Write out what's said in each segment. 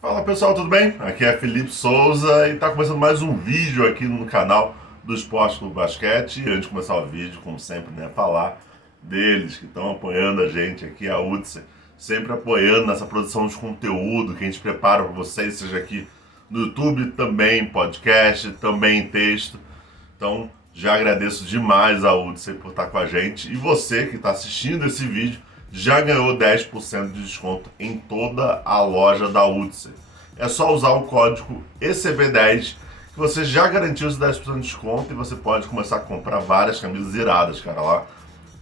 Fala pessoal, tudo bem? Aqui é Felipe Souza e está começando mais um vídeo aqui no canal do Esporte Clube Basquete. E antes de começar o vídeo, como sempre, falar deles que estão apoiando a gente aqui, a UDSE, sempre apoiando nessa produção de conteúdo que a gente prepara para vocês, seja aqui no YouTube, também em podcast, também em texto. Então, já agradeço demais a UDSE por estar com a gente. E você que está assistindo esse vídeo, já ganhou 10% de desconto em toda a loja da UDSE. É só usar o código ECB10 que você já garantiu esse 10% de desconto e você pode começar a comprar várias camisas iradas, cara, lá.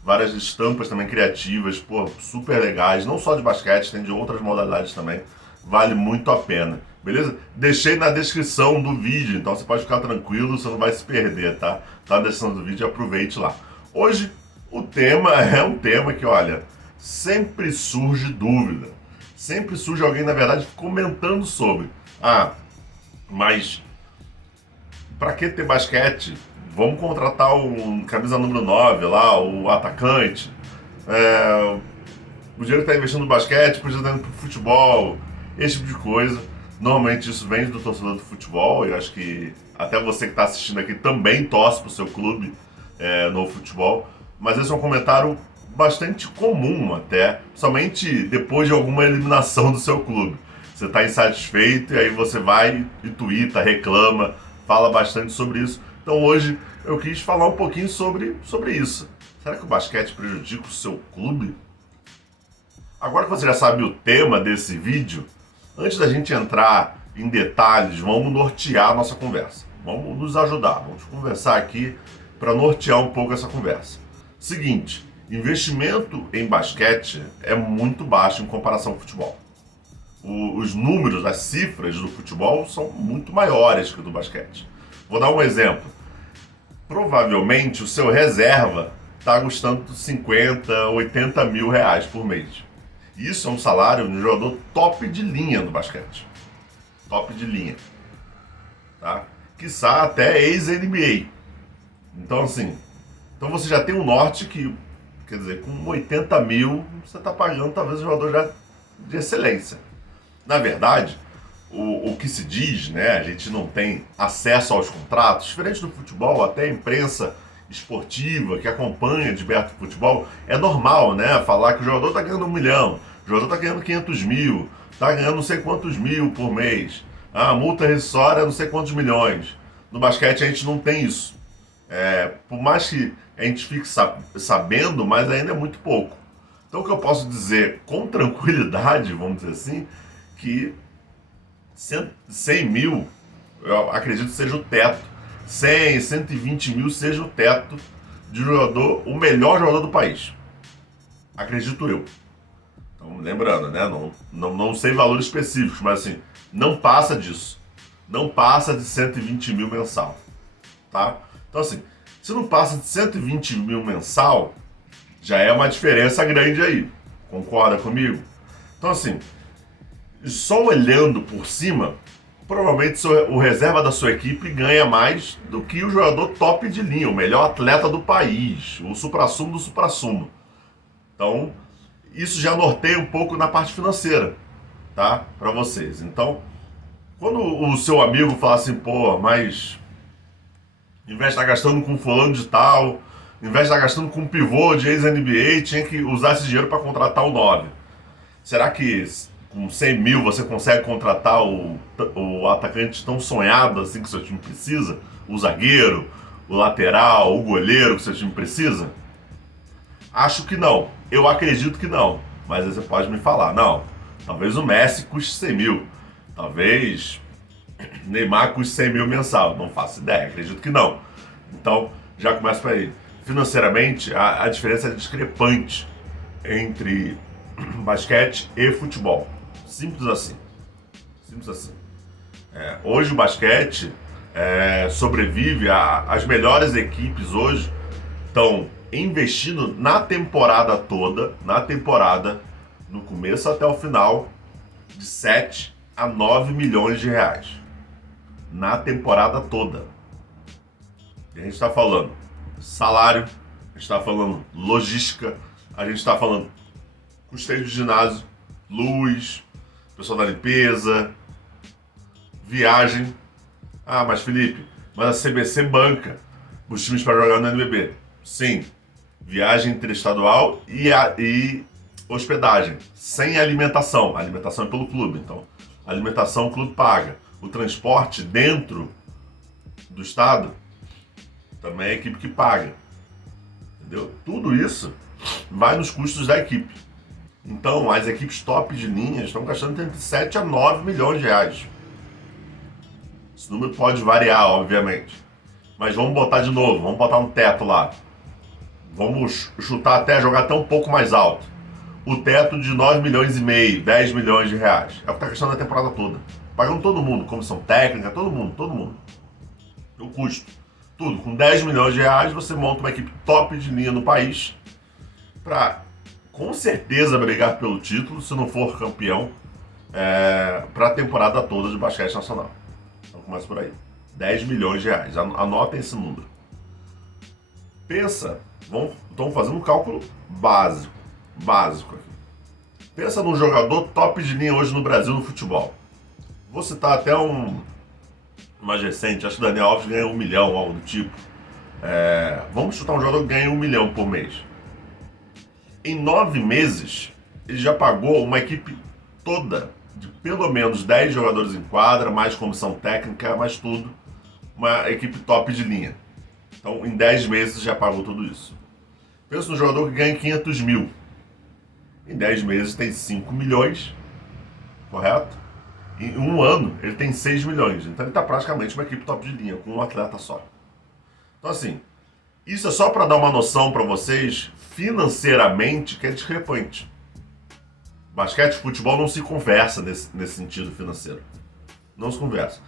Várias estampas também criativas, pô, super legais, não só de basquete, tem de outras modalidades também. Vale muito a pena, beleza? Deixei na descrição do vídeo, então você pode ficar tranquilo, você não vai se perder, tá? Tá na descrição do vídeo, aproveite lá. Hoje, o tema é um tema que, olha, sempre surge dúvida. Sempre surge alguém, na verdade, comentando sobre. Mas pra que ter basquete? Vamos contratar um camisa número 9 lá, o atacante. O dinheiro que está investindo no basquete podia estar indo pro futebol, esse tipo de coisa. Normalmente isso vem do torcedor do futebol, e eu acho que até você que está assistindo aqui também torce pro seu clube no futebol. Mas esse é um comentário bastante comum até, somente depois de alguma eliminação do seu clube. Você está insatisfeito e aí você vai e tuita, reclama, fala bastante sobre isso. Então hoje eu quis falar um pouquinho sobre isso. Será que o basquete prejudica o seu clube? Agora que você já sabe o tema desse vídeo, antes da gente entrar em detalhes, vamos nortear a nossa conversa. Vamos nos ajudar, vamos conversar aqui para nortear um pouco essa conversa. Seguinte, investimento em basquete é muito baixo em comparação ao futebol. Os números, as cifras do futebol são muito maiores que o do basquete. Vou dar um exemplo. Provavelmente o seu reserva está custando 50, 80 mil reais por mês. Isso é um salário de um jogador top de linha no basquete. Top de linha. Tá? Quiçá até ex-NBA. Então assim, então você já tem um norte que, quer dizer, com 80 mil você está pagando talvez um jogador já de excelência. Na verdade, o que se diz, a gente não tem acesso aos contratos, diferente do futebol, até a imprensa esportiva que acompanha de perto o futebol, é normal, falar que o jogador está ganhando 1 milhão, o jogador está ganhando 500 mil, está ganhando não sei quantos mil por mês, a multa rescisória é não sei quantos milhões. No basquete a gente não tem isso. Por mais que a gente fique sabendo, mas ainda é muito pouco. Então o que eu posso dizer com tranquilidade, vamos dizer assim, que 100 mil, eu acredito que seja o teto. 100, 120 mil seja o teto de jogador, o melhor jogador do país. Acredito eu. Então, lembrando, não sei valores específicos, mas assim, não passa disso. Não passa de 120 mil mensal. Tá? Então assim, se não passa de 120 mil mensal, já é uma diferença grande aí. Concorda comigo? Então assim, só olhando por cima, provavelmente o reserva da sua equipe ganha mais do que o jogador top de linha, o melhor atleta do país, o suprassumo do suprassumo. Então, isso já norteia um pouco na parte financeira, tá? Para vocês. Então, quando o seu amigo fala assim, pô, mas em vez de estar gastando com fulano de tal, em vez de estar gastando com um pivô de ex-NBA, tinha que usar esse dinheiro para contratar o 9. Será que com 100 mil você consegue contratar o atacante tão sonhado assim que o seu time precisa? O zagueiro, o lateral, o goleiro que o seu time precisa? Acho que não. Eu acredito que não. Mas aí você pode me falar, não, talvez o Messi custe 100 mil. Talvez Neymar custe 100 mil mensal. Não faço ideia, acredito que não. Então, já começa por aí. Financeiramente, a diferença é discrepante entre basquete e futebol. Simples assim. Simples assim. Hoje o basquete sobrevive, as melhores equipes hoje estão investindo na temporada toda, no começo até o final, de 7 a 9 milhões de reais. Na temporada toda. E a gente está falando salário, a gente está falando logística, a gente está falando custeio de ginásio, luz, pessoal da limpeza, Viagem. Ah, mas Felipe, mas a CBC banca os times para jogar no NBB. Sim. Viagem interestadual e hospedagem. Sem alimentação. A alimentação é pelo clube, então. A alimentação o clube paga. O transporte dentro do estado também é a equipe que paga. Entendeu? Tudo isso vai nos custos da equipe. Então, as equipes top de linha estão gastando entre 7 a 9 milhões de reais. Esse número pode variar, obviamente. Mas vamos botar de novo, vamos botar um teto lá. Vamos chutar até, jogar até um pouco mais alto. O teto de 9 milhões e meio, 10 milhões de reais. É o que está gastando a temporada toda. Pagando todo mundo, comissão técnica, todo mundo. O custo. Tudo. Com 10 milhões de reais, você monta uma equipe top de linha no país para, com certeza, brigar pelo título, se não for campeão, para a temporada toda de basquete nacional. Então começa por aí. 10 milhões de reais. Anotem esse número. Pensa, estamos fazendo um cálculo básico aqui. Pensa num jogador top de linha hoje no Brasil no futebol. Vou citar até mais recente, acho que o Daniel Alves ganha 1 milhão, algo do tipo. Vamos chutar um jogador que ganha 1 milhão por mês. Em 9 meses, ele já pagou uma equipe toda de pelo menos 10 jogadores em quadra, mais comissão técnica, mais tudo. Uma equipe top de linha. Então, em 10 meses já pagou tudo isso. Pensa no jogador que ganha 500 mil. Em 10 meses tem 5 milhões, correto? Em um ano ele tem 6 milhões. Então ele está praticamente uma equipe top de linha, com um atleta só. Então assim, isso é só para dar uma noção para vocês, financeiramente, que é discrepante. Basquete e futebol não se conversa nesse sentido financeiro. Não se conversa.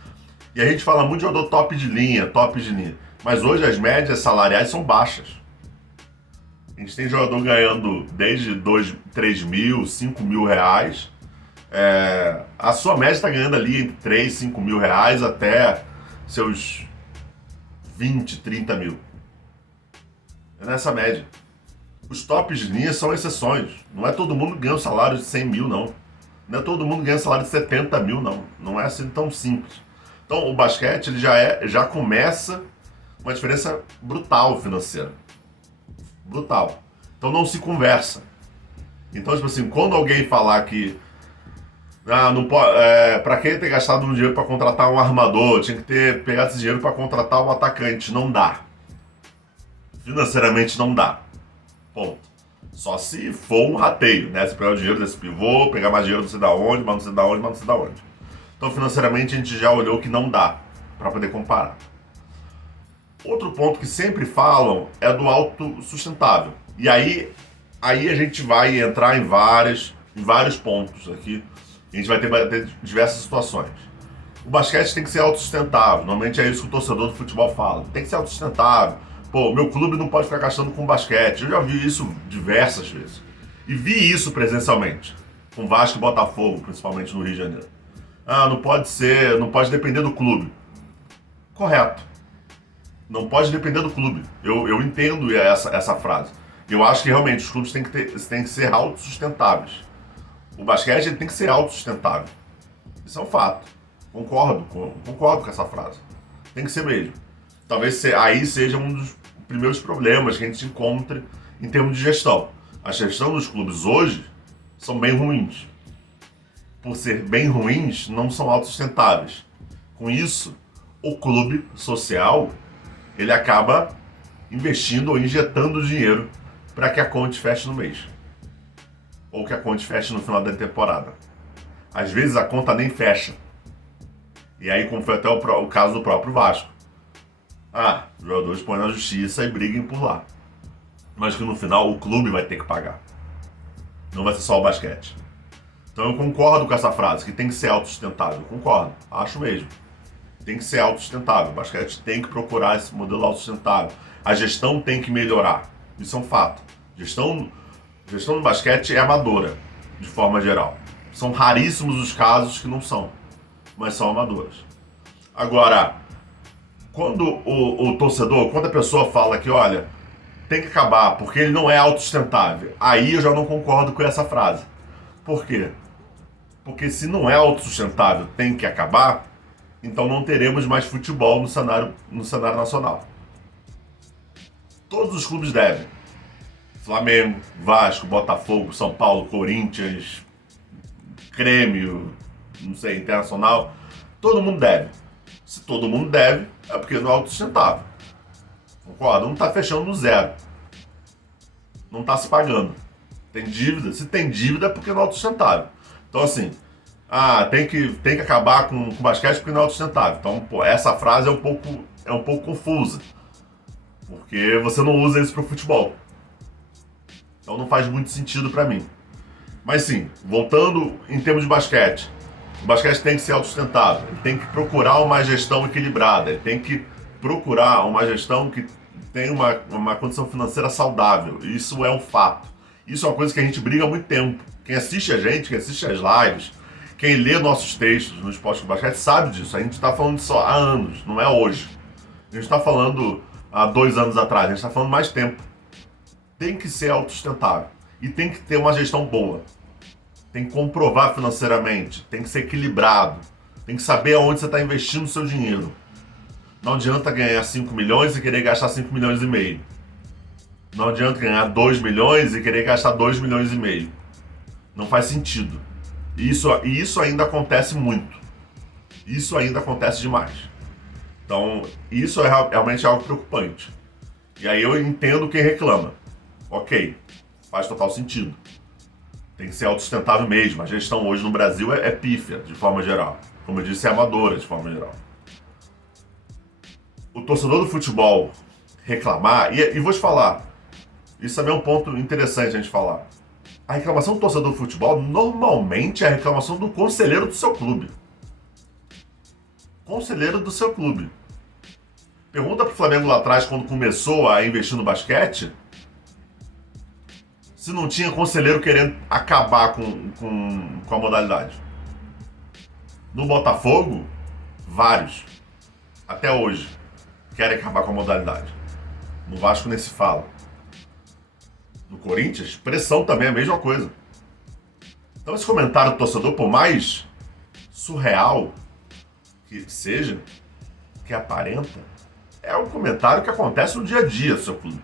E a gente fala muito de jogador top de linha. Mas hoje as médias salariais são baixas. A gente tem jogador ganhando desde 3 mil, 5 mil reais. A sua média está ganhando ali entre 3, 5 mil reais até seus 20, 30 mil. É nessa média. Os tops de linha são exceções. Não é todo mundo que ganha um salário de 100 mil, não. Não é todo mundo que ganha um salário de 70 mil, não. Não é assim tão simples. Então o basquete ele já começa uma diferença brutal financeira. Brutal. Então não se conversa. Então, tipo assim, quando alguém falar que não pode, pra que ter gastado um dinheiro para contratar um armador? Tinha que ter pegado esse dinheiro para contratar um atacante. Não dá. Financeiramente não dá. Ponto. Só se for um rateio, né? Se pegar o dinheiro desse pivô, pegar mais dinheiro não sei da onde, mas não sei da onde, mas não sei da onde. Então, financeiramente, a gente já olhou que não dá para poder comparar. Outro ponto que sempre falam é do autossustentável. E aí a gente vai entrar em vários pontos aqui. A gente vai ter diversas situações. O basquete tem que ser autossustentável. Normalmente é isso que o torcedor do futebol fala. Tem que ser autossustentável. Pô, meu clube não pode ficar gastando com basquete. Eu já vi isso diversas vezes. E vi isso presencialmente. Com Vasco e Botafogo, principalmente no Rio de Janeiro. Não pode depender do clube. Correto. Não pode depender do clube. Eu entendo essa frase. Eu acho que realmente os clubes têm que ser autossustentáveis. O basquete ele tem que ser autossustentável. Isso é um fato. Concordo com essa frase. Tem que ser mesmo. Talvez aí seja um dos primeiros problemas que a gente encontra em termos de gestão. A gestão dos clubes hoje são bem ruins. Por ser bem ruins, não são autossustentáveis. Com isso, o clube social ele acaba investindo ou injetando dinheiro para que a conta feche no mês. Ou que a conta feche no final da temporada. Às vezes a conta nem fecha. E aí, como foi até o caso do próprio Vasco. Os jogadores põem na justiça e briguem por lá. Mas que no final o clube vai ter que pagar. Não vai ser só o basquete. Então eu concordo com essa frase, que tem que ser autossustentável. Concordo, acho mesmo. Tem que ser autossustentável. O basquete tem que procurar esse modelo autossustentável. A gestão tem que melhorar. Isso é um fato. Gestão do basquete é amadora, de forma geral. São raríssimos os casos que não são, mas são amadoras. Agora, quando o torcedor, quando a pessoa fala que, olha, tem que acabar porque ele não é autossustentável, aí eu já não concordo com essa frase. Por quê? Porque se não é autossustentável, tem que acabar, então não teremos mais futebol no cenário nacional. Todos os clubes devem. Flamengo, Vasco, Botafogo, São Paulo, Corinthians, Grêmio, não sei, Internacional. Todo mundo deve. Se todo mundo deve, é porque não é autossustentável. Concorda? Não está fechando no zero. Não está se pagando. Tem dívida? Se tem dívida é porque não é autossustentável. Então assim, tem que acabar com o basquete porque não é autossustentável. Então, pô, essa frase é um pouco confusa. Porque você não usa isso para o futebol. Então não faz muito sentido para mim. Mas sim, voltando em termos de basquete, o basquete tem que ser autossustentável, ele tem que procurar uma gestão equilibrada, ele tem que procurar uma gestão que tenha uma condição financeira saudável. Isso é um fato. Isso é uma coisa que a gente briga há muito tempo. Quem assiste a gente, quem assiste as lives, quem lê nossos textos no Esporte com Basquete sabe disso. A gente está falando disso há anos, não é hoje. A gente está falando há 2 anos atrás, a gente está falando mais tempo. Tem que ser autossustentável e tem que ter uma gestão boa. Tem que comprovar financeiramente, tem que ser equilibrado, tem que saber aonde você está investindo o seu dinheiro. Não adianta ganhar 5 milhões e querer gastar 5 milhões e meio. Não adianta ganhar 2 milhões e querer gastar 2 milhões e meio. Não faz sentido. E isso ainda acontece muito. Isso ainda acontece demais. Então, isso é realmente algo preocupante. E aí eu entendo quem reclama. Ok, faz total sentido. Tem que ser autossustentável mesmo. A gestão hoje no Brasil é pífia, de forma geral. Como eu disse, é amadora, de forma geral. O torcedor do futebol reclamar, e vou te falar, isso também é um ponto interessante a gente falar. A reclamação do torcedor do futebol normalmente é a reclamação do conselheiro do seu clube. Conselheiro do seu clube. Pergunta pro Flamengo lá atrás, quando começou a investir no basquete, se não tinha conselheiro querendo acabar com a modalidade. No Botafogo, vários, até hoje, querem acabar com a modalidade. No Vasco nem se fala. No Corinthians, pressão também é a mesma coisa. Então esse comentário do torcedor, por mais surreal que seja, que aparenta, é um comentário que acontece no dia a dia do seu clube.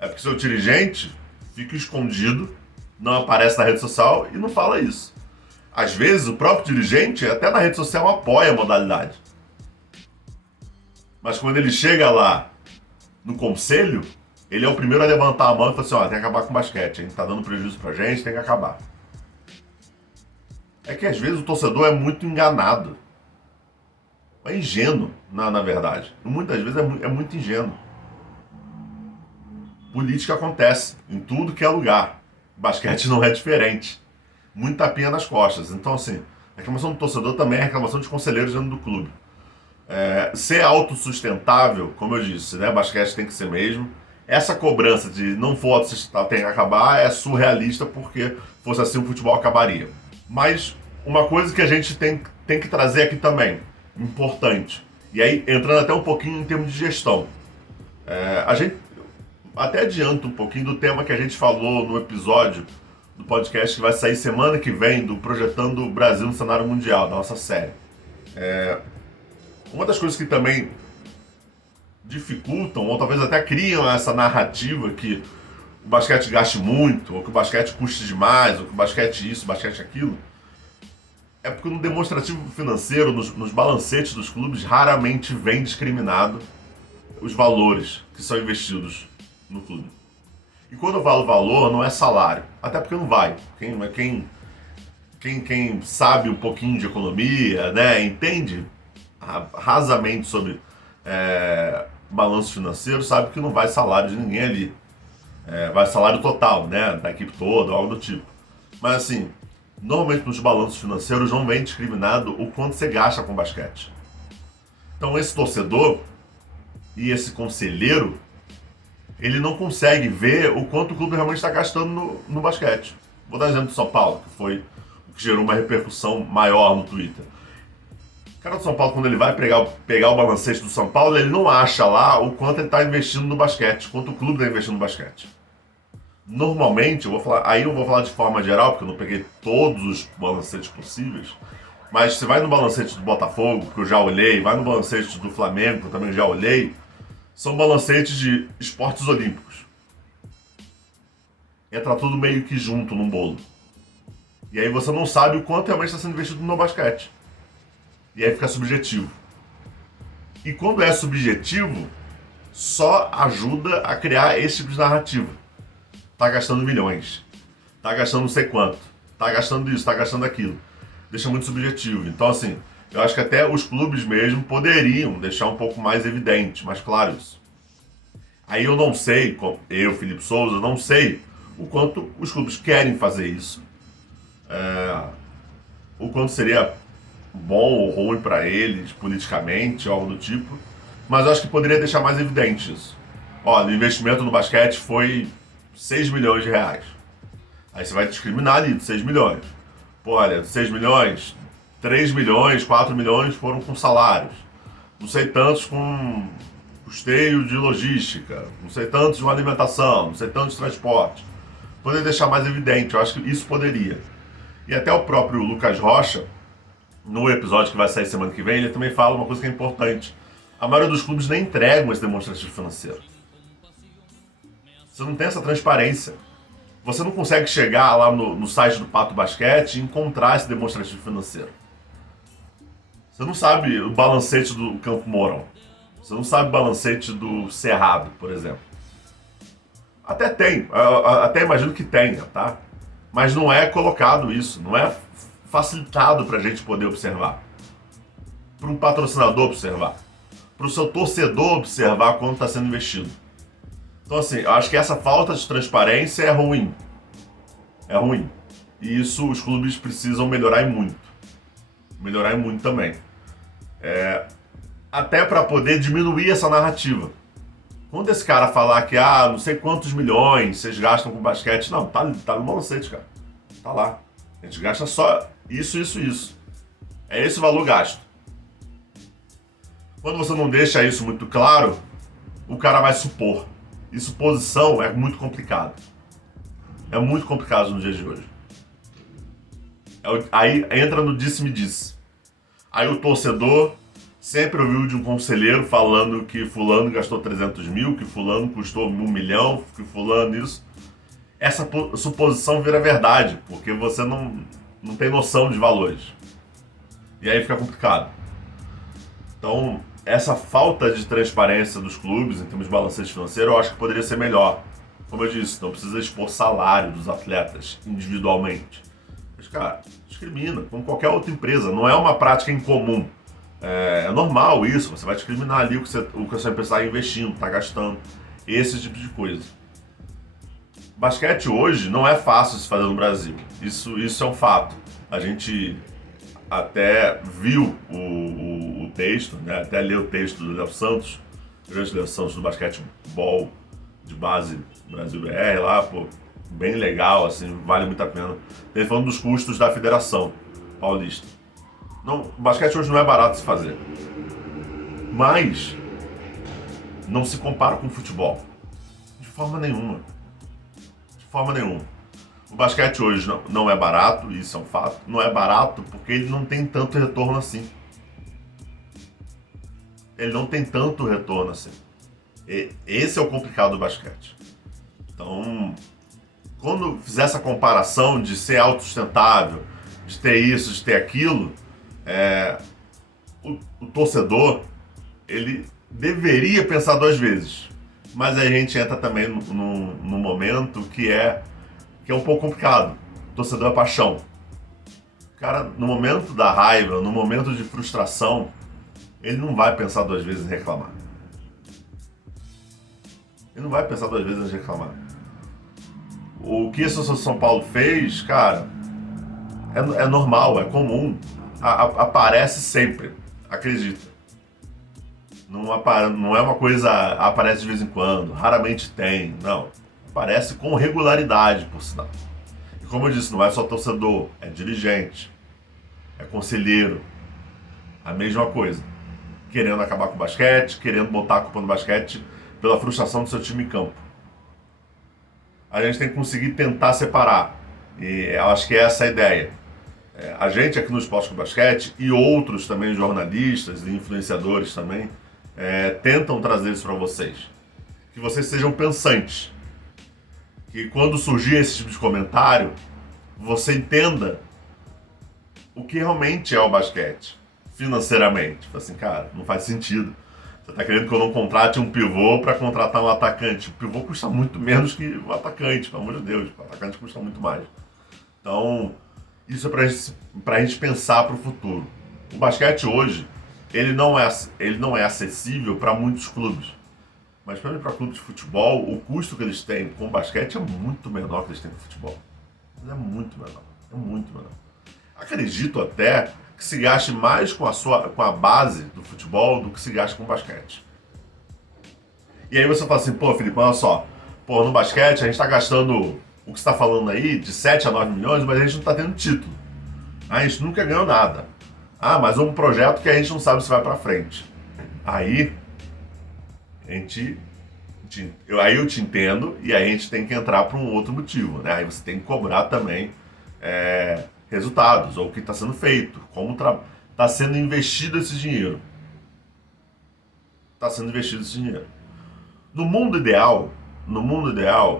É porque seu dirigente fica escondido, não aparece na rede social e não fala isso. Às vezes o próprio dirigente, até na rede social, apoia a modalidade. Mas quando ele chega lá no conselho, ele é o primeiro a levantar a mão e falar assim, tem que acabar com o basquete, a gente tá dando prejuízo pra gente, tem que acabar. É que às vezes o torcedor é muito enganado. É ingênuo, na verdade. Muitas vezes é muito ingênuo. Política acontece em tudo que é lugar. Basquete não é diferente. Muito tapinha nas costas. Então, assim, a reclamação do torcedor também é a reclamação de conselheiros dentro do clube. Ser autossustentável, como eu disse, né? Basquete tem que ser mesmo. Essa cobrança de não for autossustentável, tem que acabar, é surrealista, porque fosse assim o futebol acabaria. Mas uma coisa que a gente tem que trazer aqui também, importante, e aí entrando até um pouquinho em termos de gestão. A gente até adianta um pouquinho do tema que a gente falou no episódio do podcast que vai sair semana que vem, do Projetando o Brasil no Cenário Mundial, da nossa série. Uma das coisas que também dificultam, ou talvez até criam essa narrativa que o basquete gaste muito, ou que o basquete custe demais, ou que o basquete isso, o basquete aquilo, é porque no demonstrativo financeiro, nos balancetes dos clubes, raramente vem discriminado os valores que são investidos no clube. E quando eu falo valor, não é salário. Até porque não vai. Quem sabe um pouquinho de economia, né, entende rasamente sobre balanço financeiro, sabe que não vai salário de ninguém ali. Vai salário total, né, da equipe toda, algo do tipo. Mas assim, normalmente nos balanços financeiros não vem discriminado o quanto você gasta com basquete. Então esse torcedor e esse conselheiro, ele não consegue ver o quanto o clube realmente está gastando no basquete. Vou dar um exemplo do São Paulo, que foi o que gerou uma repercussão maior no Twitter. O cara do São Paulo, quando ele vai pegar o balancete do São Paulo, ele não acha lá o quanto ele está investindo no basquete, quanto o clube está investindo no basquete. Normalmente, eu vou falar de forma geral, porque eu não peguei todos os balancetes possíveis, Mas você vai no balancete do Botafogo, que eu já olhei, vai no balancete do Flamengo, que eu também já olhei, são balancetes de esportes olímpicos. Entra tudo meio que junto num bolo. E aí você não sabe o quanto realmente está sendo investido no basquete. E aí fica subjetivo. E quando é subjetivo, só ajuda a criar esse tipo de narrativa. Tá gastando milhões. Tá gastando não sei quanto. Tá gastando isso, tá gastando aquilo. Deixa muito subjetivo. Então, assim, eu acho que até os clubes mesmo poderiam deixar um pouco mais evidente, mais claro isso. Aí eu não sei, eu, Felipe Souza, não sei o quanto os clubes querem fazer isso. O quanto seria bom ou ruim para eles, politicamente, algo do tipo. Mas eu acho que poderia deixar mais evidente isso. Olha, o investimento no basquete foi 6 milhões de reais. Aí você vai discriminar ali de 6 milhões. Pô, olha, 6 milhões, 3 milhões, 4 milhões foram com salários. Não sei tantos com custeio de logística. Não sei tantos de alimentação. Não sei tantos de transporte. Poderia deixar mais evidente. Eu acho que isso poderia. E até o próprio Lucas Rocha, no episódio que vai sair semana que vem, ele também fala uma coisa que é importante. A maioria dos clubes nem entregam esse demonstrativo financeiro. Você não tem essa transparência. Você não consegue chegar lá no site do Pato Basquete e encontrar esse demonstrativo financeiro. Você não sabe o balancete do Campo Mourão. Você não sabe o balancete do Cerrado, por exemplo. Até tem, até imagino que tenha, tá? Mas não é colocado isso, não é facilitado para a gente poder observar. Para um patrocinador observar. Para o seu torcedor observar quanto está sendo investido. Então, assim, eu acho que essa falta de transparência é ruim. É ruim. E isso os clubes precisam melhorar e muito. Melhorar e muito também. Até para poder diminuir essa narrativa. Quando esse cara falar que, não sei quantos milhões vocês gastam com basquete, não, tá no balancete, cara. Tá lá. A gente gasta só isso, isso, isso. É esse o valor gasto. Quando você não deixa isso muito claro, o cara vai supor. E suposição é muito complicado. É muito complicado nos dias de hoje. Aí entra no disse-me-disse. Aí o torcedor sempre ouviu de um conselheiro falando que fulano gastou 300 mil, que fulano custou 1 milhão, que fulano isso. Essa suposição vira verdade, porque você não tem noção de valores. E aí fica complicado. Então, essa falta de transparência dos clubes em termos de balancete financeiro, eu acho que poderia ser melhor. Como eu disse, não precisa expor salário dos atletas individualmente. Mas, cara, discrimina, como qualquer outra empresa. Não é uma prática incomum. É normal isso, você vai discriminar ali o que a sua empresa está investindo, está gastando. Esse tipo de coisa. Basquete hoje não é fácil de se fazer no Brasil. Isso é um fato. A gente até viu o texto, né? Até leu o texto do Léo Santos, o grande Léo Santos do basquetebol de base Brasil BR lá, pô, bem legal, assim, vale muito a pena. Ele falando dos custos da Federação Paulista. Não, o basquete hoje não é barato de se fazer. Mas não se compara com o futebol. De forma nenhuma. De forma nenhuma. O basquete hoje não é barato, isso é um fato. Não é barato porque ele não tem tanto retorno assim. Ele não tem tanto retorno assim. Esse é o complicado do basquete. Então, quando fizer essa comparação de ser autossustentável, de ter isso, de ter aquilo, o torcedor, ele deveria pensar 2 vezes. Mas a gente entra também num momento que é um pouco complicado. O torcedor é paixão. Cara, no momento da raiva, no momento de frustração, ele não vai pensar 2 vezes em reclamar. Ele não vai pensar 2 vezes em reclamar. O que a Associação São Paulo fez, cara, é normal, é comum. Aparece sempre, acredita. Não é uma coisa aparece de vez em quando, raramente tem, não. Aparece com regularidade, por sinal. E como eu disse, não é só torcedor, é dirigente, é conselheiro, a mesma coisa. Querendo acabar com o basquete, querendo botar a culpa no basquete pela frustração do seu time em campo. A gente tem que conseguir tentar separar. E eu acho que essa é a ideia. A gente aqui no Esporte com Basquete e outros também jornalistas e influenciadores também tentam trazer isso para vocês. Que vocês sejam pensantes. Que quando surgir esse tipo de comentário, você entenda o que realmente é o basquete, financeiramente. Tipo assim, cara, não faz sentido. Você tá querendo que eu não contrate um pivô para contratar um atacante. O pivô custa muito menos que o atacante, pelo amor de Deus. O atacante custa muito mais. Então, isso é pra gente pensar pro futuro. O basquete hoje, ele não é acessível para muitos clubes. Mas para clubes de futebol, o custo que eles têm com o basquete é muito menor que eles têm com o futebol. Mas é muito menor. É muito menor. Acredito até que se gaste mais com a base do futebol do que se gaste com o basquete. E aí você fala assim, pô, Felipe, olha só. Pô, no basquete a gente está gastando o que você está falando aí de 7 a 9 milhões, mas a gente não está tendo título. A gente nunca ganhou nada. Ah, mas é um projeto que a gente não sabe se vai para frente. Aí eu te entendo e aí a gente tem que entrar para um outro motivo, né? Aí você tem que cobrar também resultados, ou o que está sendo feito, como está sendo investido esse dinheiro. Está sendo investido esse dinheiro. No mundo ideal,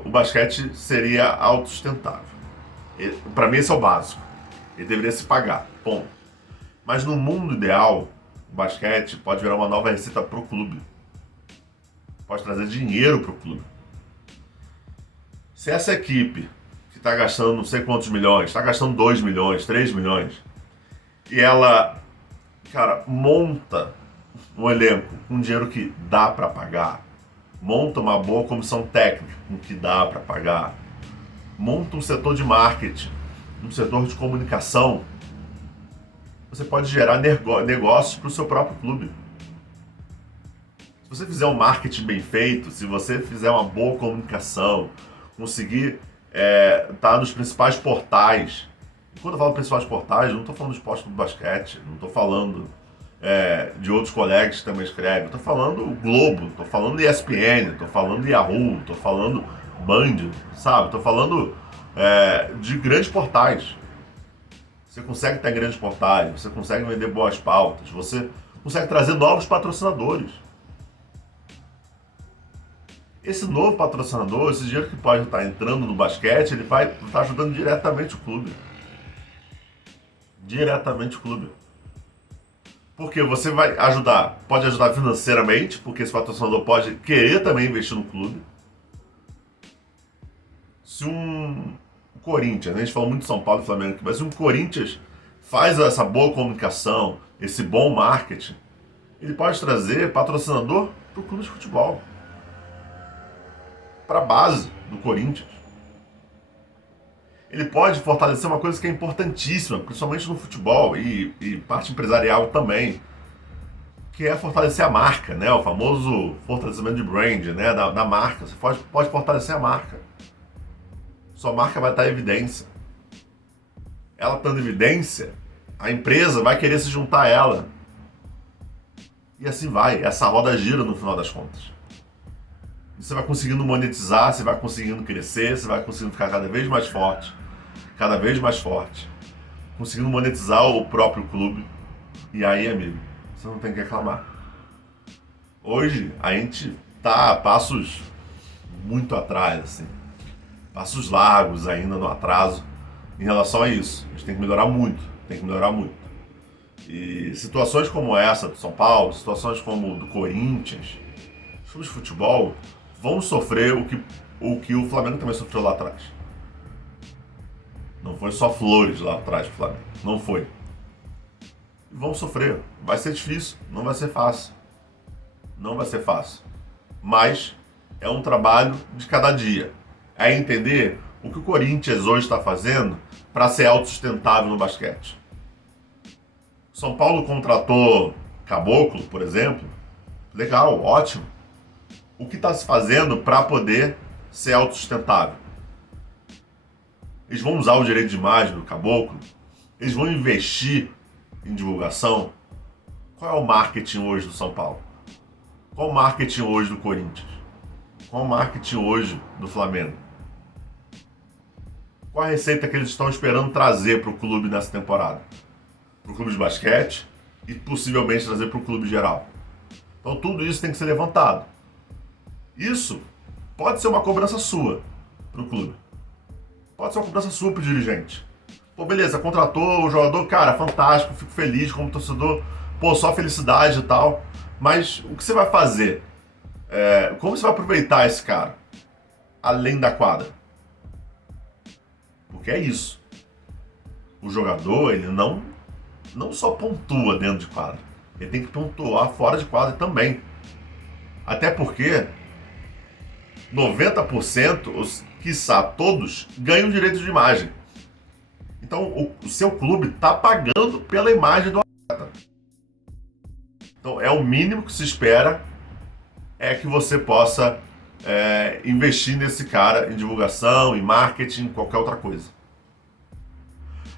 o basquete seria autossustentável. Para mim esse é o básico. Ele deveria se pagar, ponto. Mas no mundo ideal, o basquete pode virar uma nova receita pro clube. Pode trazer dinheiro pro clube. Se essa equipe que está gastando não sei quantos milhões, está gastando 2 milhões, 3 milhões, e ela, cara, monta um elenco com dinheiro que dá para pagar, monta uma boa comissão técnica com que dá para pagar, monta um setor de marketing, um setor de comunicação, você pode gerar negócios para o seu próprio clube. Se você fizer um marketing bem feito, se você fizer uma boa comunicação, conseguir estar nos principais portais. E quando eu falo principais portais, eu não estou falando do esporte do basquete, não estou falando de outros colegas que também escrevem, estou falando Globo, estou falando ESPN, estou falando Yahoo, estou falando Band, sabe? Estou falando de grandes portais. Você consegue estar em grandes portais, você consegue vender boas pautas, você consegue trazer novos patrocinadores. Esse novo patrocinador, esse dinheiro que pode estar entrando no basquete, ele vai estar ajudando diretamente o clube. Diretamente o clube. Porque você vai ajudar, pode ajudar financeiramente, porque esse patrocinador pode querer também investir no clube. Se um Corinthians, a gente falou muito de São Paulo e Flamengo aqui, mas se um Corinthians faz essa boa comunicação, esse bom marketing, ele pode trazer patrocinador para o clube de futebol. Para a base do Corinthians. Ele pode fortalecer uma coisa que é importantíssima, principalmente no futebol e parte empresarial também, que é fortalecer a marca, né? O famoso fortalecimento de brand, né? da marca. Você pode fortalecer a marca. Sua marca vai estar em evidência. Ela estando em evidência, a empresa vai querer se juntar a ela. E assim vai. Essa roda gira no final das contas. Você vai conseguindo monetizar, você vai conseguindo crescer, você vai conseguindo ficar cada vez mais forte. Cada vez mais forte. Conseguindo monetizar o próprio clube. E aí, amigo, você não tem que reclamar. Hoje, a gente tá a passos muito atrás, assim. Passos largos ainda no atraso em relação a isso. A gente tem que melhorar muito. Tem que melhorar muito. E situações como essa do São Paulo, situações como do Corinthians, os clubes de futebol vão sofrer o que o Flamengo também sofreu lá atrás. Não foi só flores lá atrás do Flamengo. Não foi. E vão sofrer. Vai ser difícil. Não vai ser fácil. Não vai ser fácil. Mas é um trabalho de cada dia. É entender o que o Corinthians hoje está fazendo para ser autossustentável no basquete. São Paulo contratou Caboclo, por exemplo. Legal, ótimo. O que está se fazendo para poder ser autossustentável? Eles vão usar o direito de imagem do Caboclo? Eles vão investir em divulgação? Qual é o marketing hoje do São Paulo? Qual é o marketing hoje do Corinthians? Qual é o marketing hoje do Flamengo? Qual a receita que eles estão esperando trazer para o clube nessa temporada? Para o clube de basquete e possivelmente trazer para o clube geral. Então tudo isso tem que ser levantado. Isso pode ser uma cobrança sua para o clube. Pode ser uma cobrança sua para o dirigente. Pô, beleza, contratou o jogador, cara, fantástico, fico feliz como torcedor, pô, só felicidade e tal. Mas o que você vai fazer? Como você vai aproveitar esse cara? Além da quadra. Porque é isso. O jogador, ele não só pontua dentro de quadra. Ele tem que pontuar fora de quadra também. Até porque 90%, quiçá todos, ganham direito de imagem. Então o seu clube está pagando pela imagem do atleta. Então é o mínimo que se espera que você possa investir nesse cara em divulgação, em marketing, em qualquer outra coisa.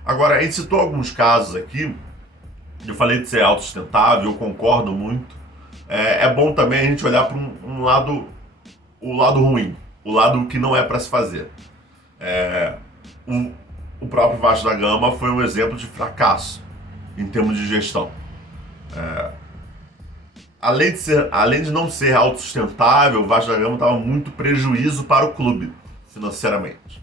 Agora, a gente citou alguns casos aqui. Eu falei de ser autossustentável, eu concordo muito. É bom também a gente olhar para o lado ruim, o lado que não é para se fazer. O próprio Vasco da Gama foi um exemplo de fracasso em termos de gestão. Além de não ser autossustentável, o Vasco da Gama estava muito prejuízo para o clube, financeiramente.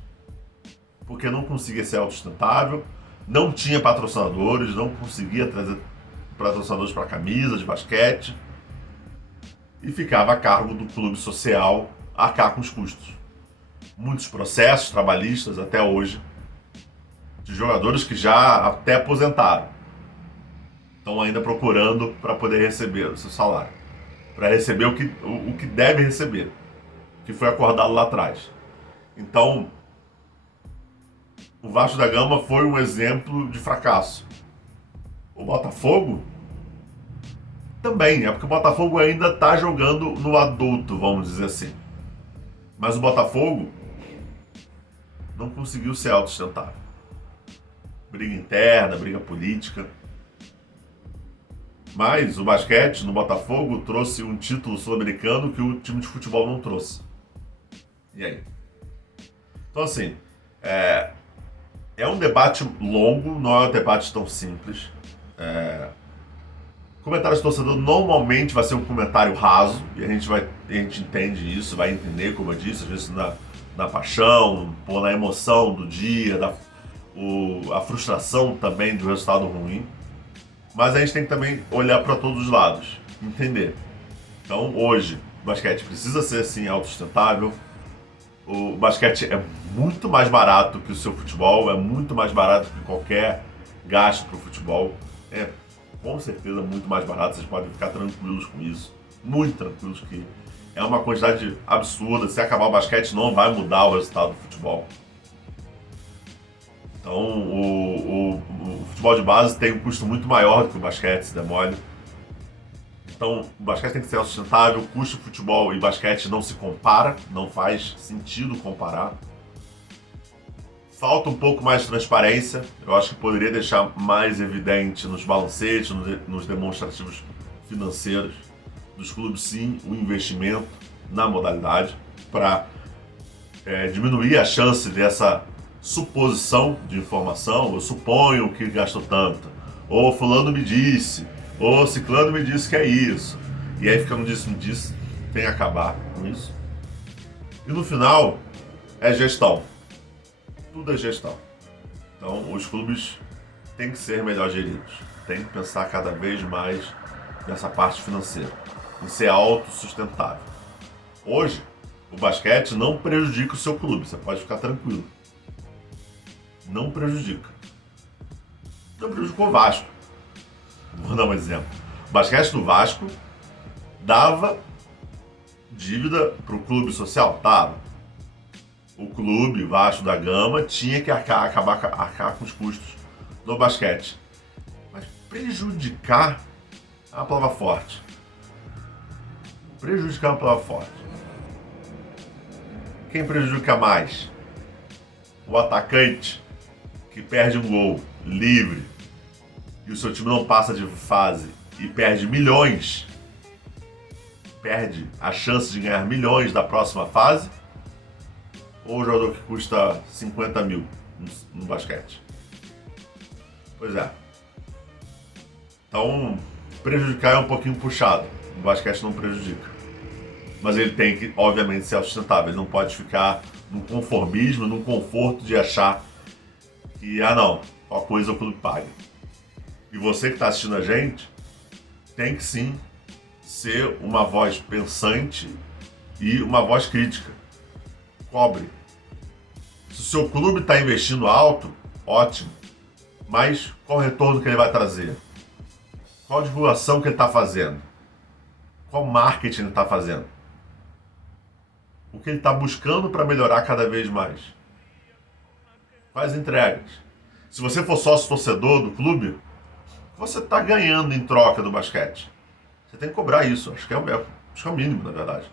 Porque não conseguia ser autossustentável, não tinha patrocinadores, não conseguia trazer patrocinadores para camisa de basquete e ficava a cargo do clube social arcar com os custos. Muitos processos trabalhistas até hoje de jogadores que já até aposentaram. Estão ainda procurando para poder receber o seu salário. Para receber o que deve receber, que foi acordado lá atrás. Então, o Vasco da Gama foi um exemplo de fracasso. O Botafogo também, porque o Botafogo ainda está jogando no adulto, vamos dizer assim. Mas o Botafogo não conseguiu ser autossustentável. Briga interna, briga política. Mas o basquete no Botafogo trouxe um título sul-americano que o time de futebol não trouxe. E aí? Então assim, é um debate longo, não é um debate tão simples. Comentário de torcedor normalmente vai ser um comentário raso, e a gente entende isso, vai entender, como eu disse, às vezes na paixão, na emoção do dia, a frustração também do resultado ruim. Mas a gente tem que também olhar para todos os lados, entender. Então hoje, o basquete precisa ser sim autossustentável. O basquete é muito mais barato que o seu futebol, é muito mais barato que qualquer gasto para o futebol. É com certeza muito mais barato, vocês podem ficar tranquilos com isso. Muito tranquilos, que é uma quantidade absurda. Se acabar o basquete, não vai mudar o resultado do futebol. Então o futebol de base tem um custo muito maior do que o basquete, se der mole. Então o basquete tem que ser sustentável, o custo de futebol e basquete não se compara, não faz sentido comparar. Falta um pouco mais de transparência, eu acho que poderia deixar mais evidente nos balancetes, nos demonstrativos financeiros dos clubes, sim, o investimento na modalidade, para diminuir a chance dessa suposição de informação. Eu suponho que gastou tanto, ou fulano me disse, ou ciclano me disse que é isso, e aí fica no disse-me-disse, tem que acabar com isso. E no final é gestão, tudo é gestão. Então os clubes têm que ser melhor geridos, têm que pensar cada vez mais nessa parte financeira, em ser autossustentável. Hoje o basquete não prejudica o seu clube, você pode ficar tranquilo. Não prejudica. Não prejudicou o Vasco. Vou dar um exemplo. O basquete do Vasco dava dívida para o clube social? Tava. O clube Vasco da Gama tinha que arcar com os custos do basquete. Mas prejudicar é uma palavra forte. Prejudicar é uma palavra forte. Quem prejudica mais? O atacante que perde um gol livre e o seu time não passa de fase e perde milhões, perde a chance de ganhar milhões da próxima fase, ou o jogador que custa 50 mil no basquete. Pois é. Então, prejudicar é um pouquinho puxado. O basquete não prejudica. Mas ele tem que, obviamente, ser sustentável. Ele não pode ficar num conformismo, num conforto de achar que, não, qualquer coisa o clube paga. E você que está assistindo a gente, tem que sim ser uma voz pensante e uma voz crítica. Cobre. Se o seu clube está investindo alto, ótimo. Mas qual o retorno que ele vai trazer? Qual a divulgação que ele está fazendo? Qual marketing ele está fazendo? O que ele está buscando para melhorar cada vez mais? Quais entregas? Se você for sócio torcedor do clube, o que você está ganhando em troca do basquete? Você tem que cobrar isso. Acho que é o mínimo, na verdade.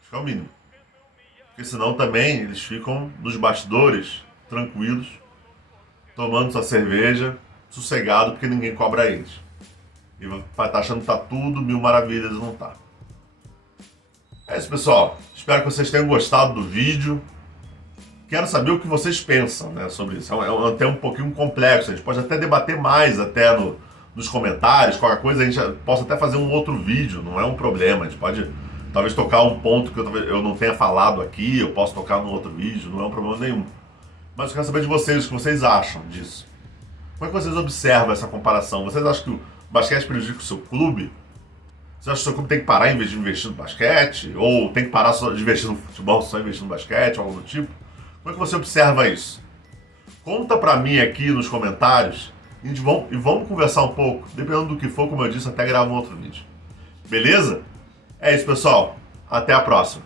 Acho que é o mínimo. Porque senão também eles ficam nos bastidores, tranquilos, tomando sua cerveja, sossegado, porque ninguém cobra eles. E vai estar achando que tá tudo mil maravilhas e não tá. É isso, pessoal. Espero que vocês tenham gostado do vídeo. Quero saber o que vocês pensam, né, sobre isso. É um tema um pouquinho complexo. A gente pode até debater mais até nos comentários. Qualquer coisa a gente possa até fazer um outro vídeo. Não é um problema. A gente pode talvez tocar um ponto que eu não tenha falado aqui. Eu posso tocar num outro vídeo. Não é um problema nenhum. Mas eu quero saber de vocês, o que vocês acham disso. Como é que vocês observam essa comparação? Vocês acham que o basquete prejudica o seu clube? Você acha que o seu clube tem que parar em vez de investir no basquete? Ou tem que parar só de investir no futebol, só investir no basquete, ou algo do tipo? Como é que você observa isso? Conta pra mim aqui nos comentários e vamos conversar um pouco. Dependendo do que for, como eu disse, até gravar um outro vídeo. Beleza? É isso, pessoal. Até a próxima.